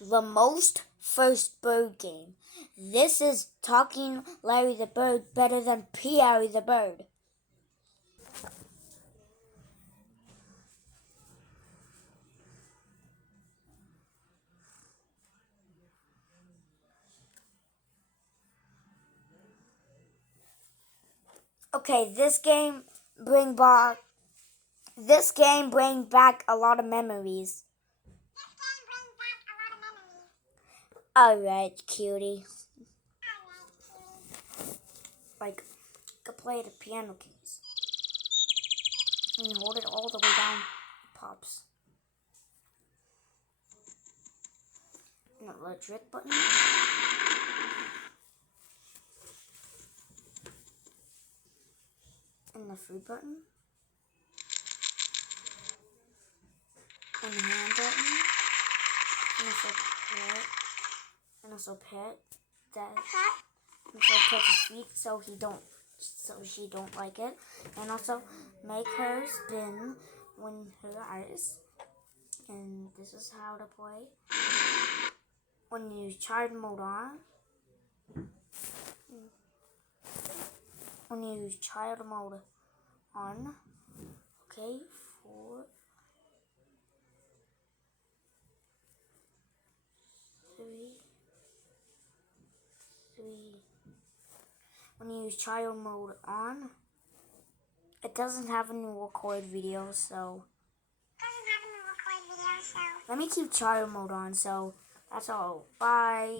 the most first bird game. This is Talking Larry the Bird better than P.Harry the Bird. Okay, this game bring back a lot of memories. Alright, cutie. Like, you can play the piano keys. And you hold it all the way down, it pops. And the electric button. And the food button. And the hand button. And also pet that. And so touch his feet so she don't like it. And also make her spin when her eyes. And this is how to play. When you use child mode on. When you use child mode on. Okay, 4, 3. When you use child mode on, it doesn't have any record video, so let me keep child mode on, so that's all. Bye.